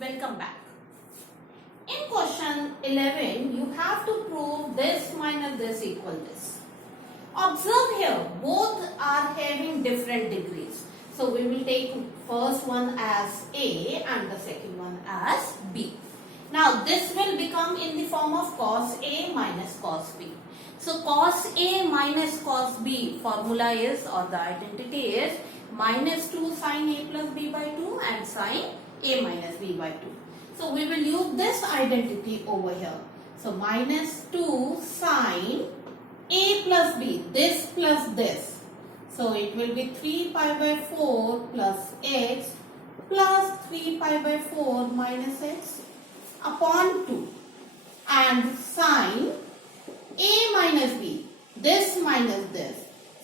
Welcome back. In question 11, you have to prove this minus this equal this. Observe here, both are having different degrees. So we will take first one as A and the second one as B. Now this will become in the form of cos A minus cos B. So cos A minus cos B formula is, or the identity is, minus 2 sin A plus B by 2 and sin A minus B by 2. So we will use this identity over here. So minus 2 sin A plus B, this plus this. So it will be 3 pi by 4 plus x plus 3 pi by 4 minus x upon 2. And sin A minus B, this minus this.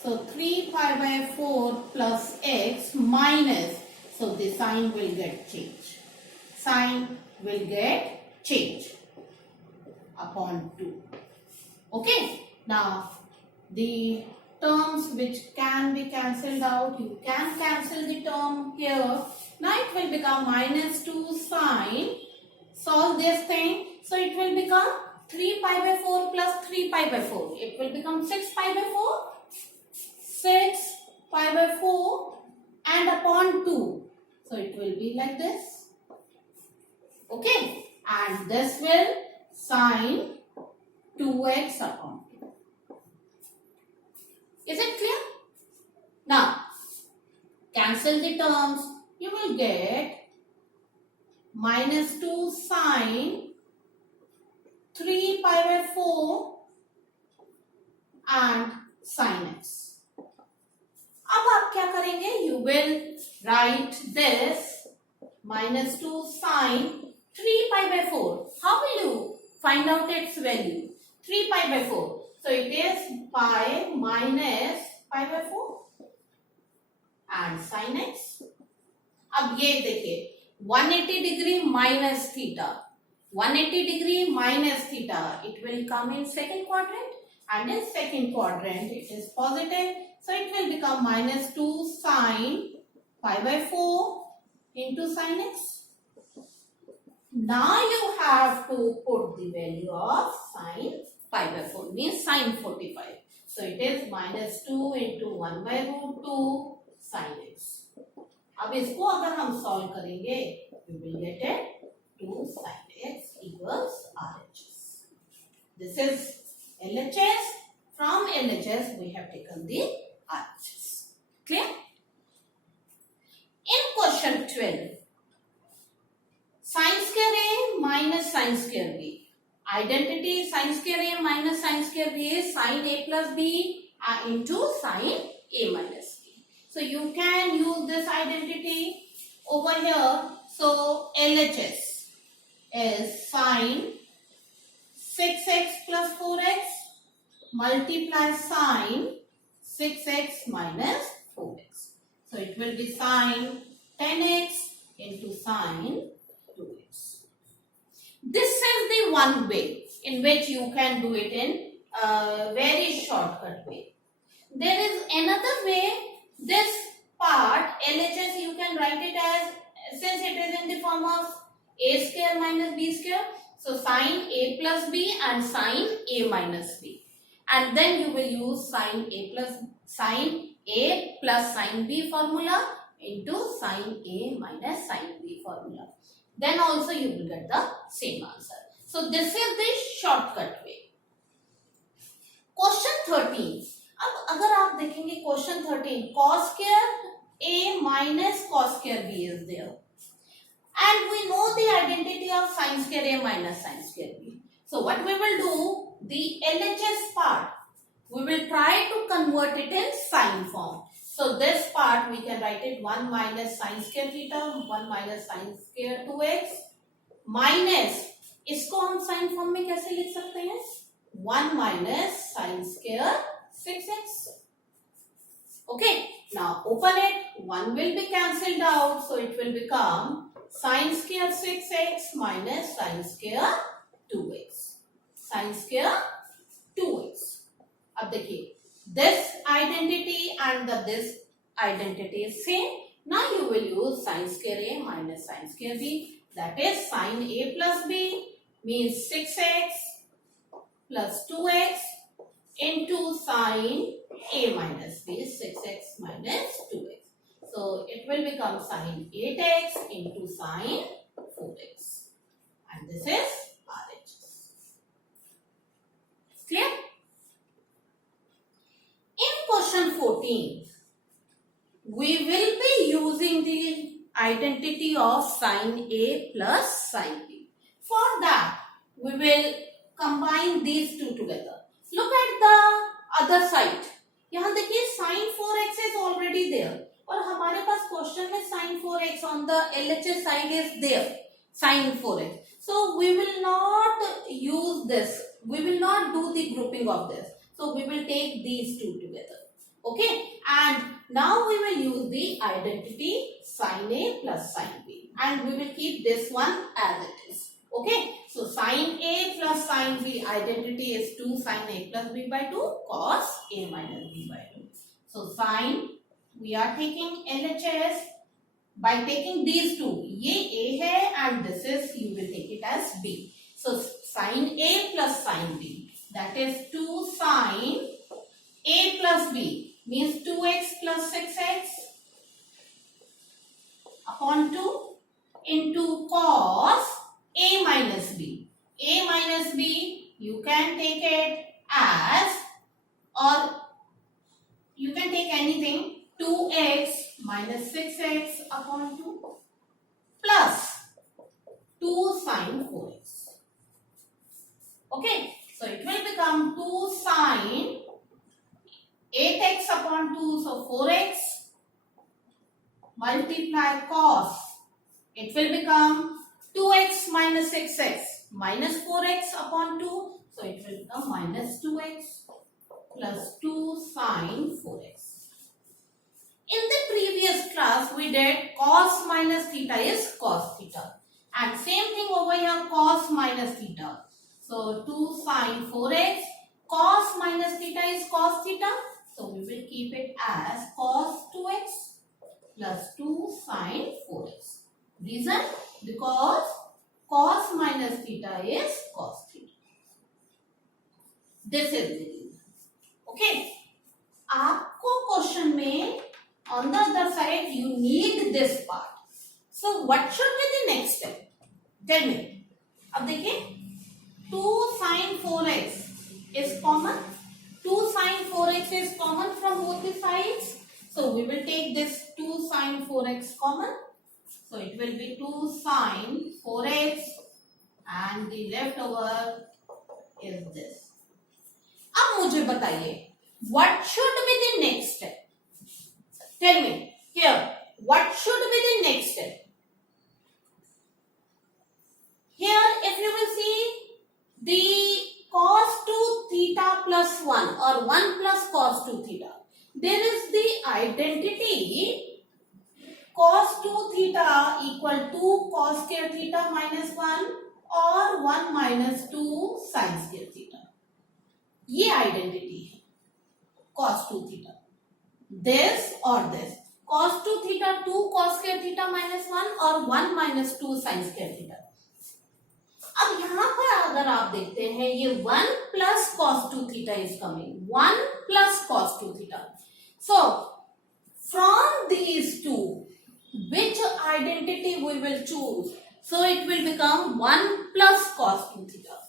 So 3 pi by 4 plus x minus, so the sign will get changed. Sign will get changed upon 2. Okay. Now the terms which can be cancelled out, you can cancel the term here. Now it will become minus 2 sine, solve this thing. So it will become 3 pi by 4 plus 3 pi by 4. It will become 6 pi by 4. 6 pi by 4 and upon 2. So it will be like this. Okay. And this will sine 2x upon 2. Is it clear? Now, cancel the terms. You will get minus 2 sine 3 pi by 4 and sin x. अब आप क्या करेंगे? You will write this minus 2 sine 3 pi by 4. How will you find out its value? 3 pi by 4. So it is pi minus pi by 4 and sin x. अब ये देखिए 180 degree minus theta. 180 degree minus theta. It will come in second quadrant, and in second quadrant it is positive. So it will become minus 2 sine pi by 4 into sin x. Now you have to put the value of sine pi by 4, means sine 45. So it is minus 2 into 1 by root 2 sin x. अब इसको अगर हम solve करेंगे, we will get it 2 sin x equals RHS. This is LHS. From LHS we have taken the RHS. Clear? In question 12, sin square A minus sin square B. Identity sin square A minus sin square B is sin A plus B into sin A minus B. So you can use this identity over here. So LHS is sin 6x plus 4x multiply sin 6x minus 4x. So it will be sin 10x into sin 2x. This is the one way in which you can do it in a very shortcut way. There is another way. This part LHS you can write it as, since it is in the form of a square minus b square, so sin a plus b and sin a minus b, and then you will use sin a plus sin b formula into sin a minus sin b formula. Then also you will get the same answer. So this is the shortcut way. Question 13. अब अगर आप देखेंगे question 13, cos square A minus cos square B is there. And we know the identity of sin square A minus sin square B. So what we will do, the LHS part, we will try to convert it in sin form. So this part we can write it 1 minus sin square theta, 1 minus sin square 2x minus, इसको हम sin form में कैसे लिख सकते हैं? 1 minus sin square 6x. Okay, now open it. 1 will be cancelled out, so it will become sin square 6x minus sin square 2x. Sin square 2x. अब देखिए, this identity and this identity is same. Now you will use sin square A minus sin square B. that is sin A plus B means 6x plus 2x into sin A minus B is 6x minus 2x. So it will become sin 8x into sin 4x. And this is RHS. Clear? In question 14, we will be using the identity of sin A plus sin B. For that, we will combine these two together. Look at the other side. यहाँ देखिए sin 4x is already there और हमारे पास question में sin 4x on the LHS side is there. Sin 4x. So we will not use this. We will not do the grouping of this. So we will take these two together. Okay. And now we will use the identity sin A plus sin B. And we will keep this one as it is. Okay. So sin A plus sin B identity is 2 sin A plus B by 2 cos A minus B by 2. So sin, we are taking LHS by taking these two. ये A है and this is, you will take it as B. So sin A plus sin B, that is 2 sin A plus B means 2x plus 6x upon 2 into cos A minus B. A minus B, you can take it as, or you can take anything, 2x minus 6x upon 2 plus 2 sin 4x. Okay, so it will become 2 sin 8x upon 2, so 4x multiply cos. It will become 2x minus 6x minus 4x upon 2, so it will become minus 2x plus 2 sin 4x. In the previous class, we did cos minus theta is cos theta. And same thing over here, cos minus theta. So 2 sin 4x, cos minus theta is cos theta. So we will keep it as cos 2x plus 2 sin 4x. Reason? Because cos minus theta is cos theta. This is the reason. Okay. आपको question में on the other side you need this part. So what should be the next step? Tell me. अब देखिए 2 sin 4x is common. 2 sin 4x is common from both the sides. So we will take this 2 sin 4x common. So it will be 2 sin 4x and the leftover is this. अब मुझे बताइए what should be the next step? Tell me here what should be the next step? Here if you will see the cos 2 theta plus 1 or 1 plus cos 2 theta. There is the identity cos 2 theta equal to cos square theta minus 1 or 1 minus 2 sin square theta. ये identity है cos 2 theta. This or this. Cos 2 theta 2 cos square theta minus 1 or 1 minus 2 sin square theta. अब यहाँ पर अगर आप देखते हैं ये 1 plus cos 2 theta is coming. 1 plus cos 2 theta. So from these two, which identity we will choose? So it will become 1 plus cos 2 theta.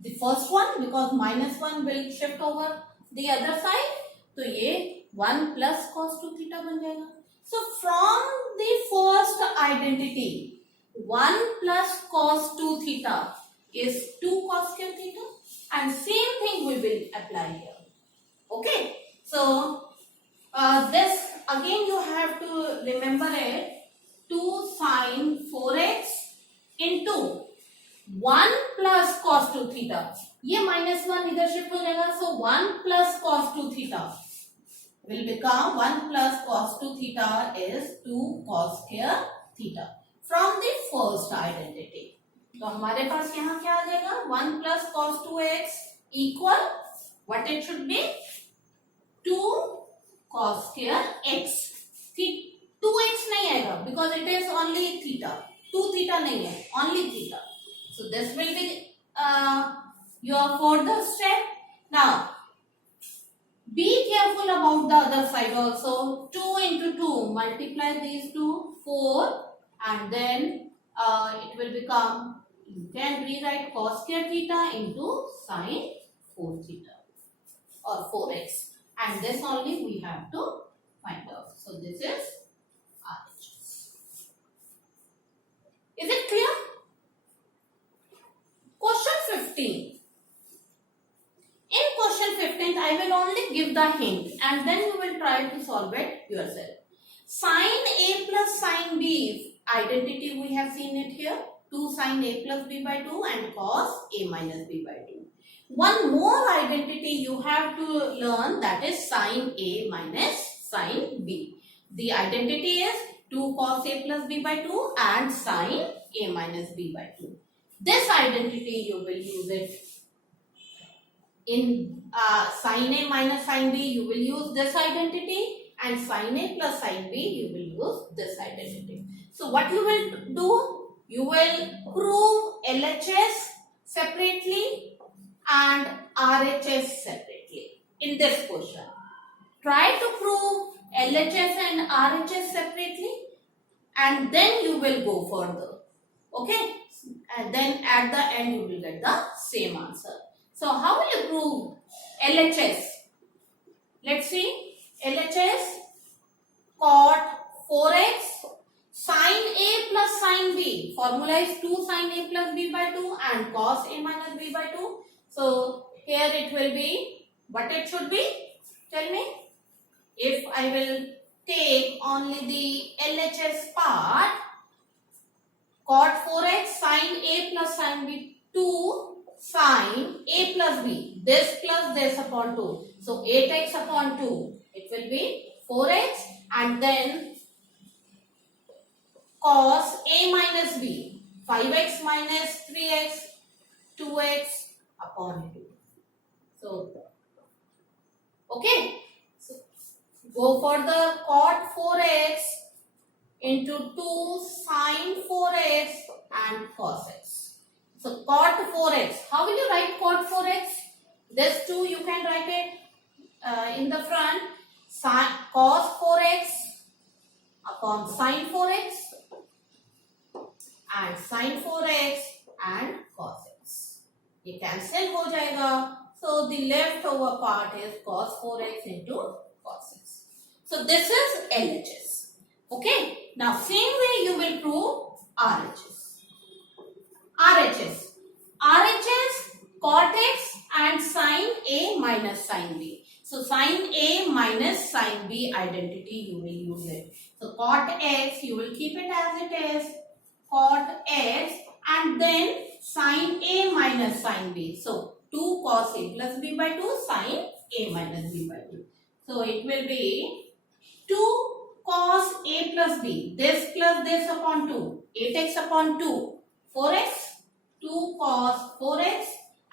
The first one, because minus 1 will shift over the other side. तो ये 1 plus cos 2 theta बन जाएगा. So from the first identity, 1 plus cos 2 theta is 2 cos square theta, and same thing we will apply here. Okay. So this again you have to remember it. 2 sin 4x into 1 plus cos 2 theta. ये minus 1 इधर shift हो जाएगा. So 1 plus cos 2 theta will become 1 plus cos 2 theta is 2 cos square theta from the first identity. तो हमारे पास यहाँ क्या आ जाएगा? 1 plus cos 2x equal what it should be? 2 cos square x. 2x नहीं आएगा because it is only theta. 2 theta नहीं है, only theta. So this will be your further step. Now be careful about the other side also. 2 into 2, multiply these two, 4, and then it will become, you can rewrite cos square theta into sin 4 theta or 4x, and this only we have to find out. So this is RHS. Is it clear? Question 15. In question 15, I will only give the hint and then you will try to solve it yourself. Sin A plus sin B identity we have seen it here. 2 sin A plus B by 2 and cos A minus B by 2. One more identity you have to learn, that is sin A minus sin B. The identity is 2 cos A plus B by 2 and sin A minus B by 2. This identity you will use it in sin A minus sin B, you will use this identity, and sin A plus sin B, you will use this identity. So what you will do? You will prove LHS separately and RHS separately in this question. Try to prove LHS and RHS separately and then you will go further. Okay? And then at the end you will get the same answer. So how will you prove LHS? Let's see. LHS, cot 4x sin A plus sin B. Formula is 2 sin A plus B by 2 and cos A minus B by 2. So here it will be, what it should be? Tell me. If I will take only the LHS part, cot 4x sin A plus sin B 2 sin A plus B, this plus this upon 2. So 8x upon 2, it will be 4x, and then cos A minus B, 5x minus 3x, 2x upon 2. So, okay. So, go for the cot 4x into 2 sin 4x and cos x. So cot 4x, how will you write cot 4x? This 2 you can write it in the front, sin, cos 4x upon sin 4x and sin 4x and cos x. ये cancel हो जाएगा. So the leftover part is cos 4x into cos x. So this is LHS. Okay. Now same way you will prove RHS. RHS, cot x and sin A minus sin B. So sin A minus sin B identity you will use it. So cot x you will keep it as it is, cot x, and then sin A minus sin B. So 2 cos A plus B by 2 sin A minus B by 2. So it will be 2 cos A plus B, this plus this upon 2, 8x upon 2, 4x, 2 cos 4x,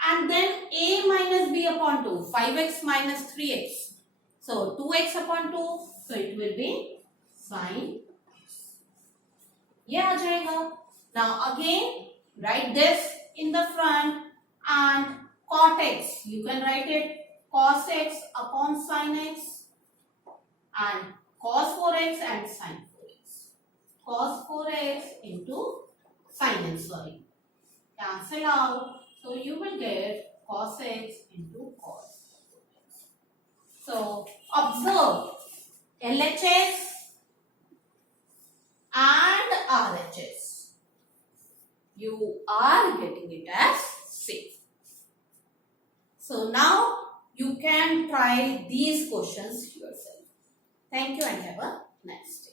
and then A minus B upon 2, 5x minus 3x. So 2x upon 2, so it will be sin x. ये आ जाएगा. Now again write this in the front, and cot x you can write it cos x upon sin x, and cos 4x and sin 4x. Cos 4x into sin x, sorry. Cancel out. So you will get cos x into cos 4x. So observe LHS and RHS. You are getting it as same. So now you can try these questions yourself. Thank you and have a nice day.